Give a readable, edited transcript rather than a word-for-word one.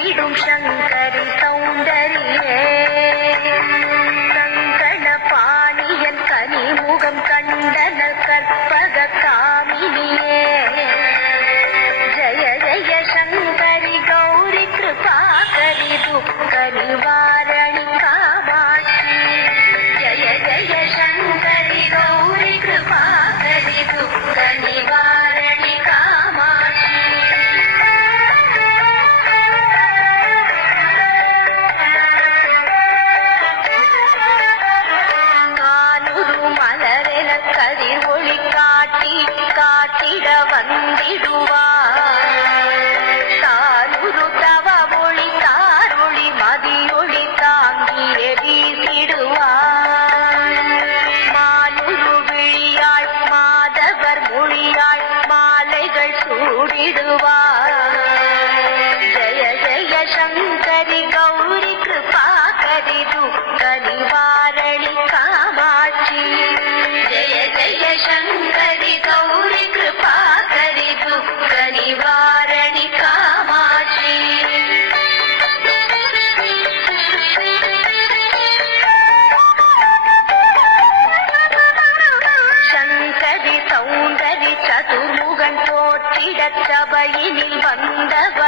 வந்திடும் சங்கரி சௌந்தரியே கங்கண பாணியன் கனிமுகம் கண்டனல் கற்பக காமினியே ஜய ஜய சங்கரி கௌரி கிருபாகரி துக்க நிவாரணி காமாட்சி ஜய ஜய சங்கரி கௌரி கிருபாகரி துக்க நிவாரணி காமாட்சி மலரென கதிர் ஒளி காட்டி காட்டிட வந்திடுவார் தானுரு தவ ஒளி தாரொளி மதியொளி தாங்கிய வீசிடுவார் மானுரு விழியாள் மாதவர் மொழியாள் மாலைகள் சூடிடுவார் ஜய ஜய சங்கரி கௌரி கிருபாகரி துக்க நிவாரணி காமாட்சி ஜய ஜய சங்கரி கௌரி கிருபாகரி துக்க நிவாரணி காமாட்சி சங்கரி சௌந்தரி சதுர்முகன் போற்றிடச் சபையினில் வந்தவர்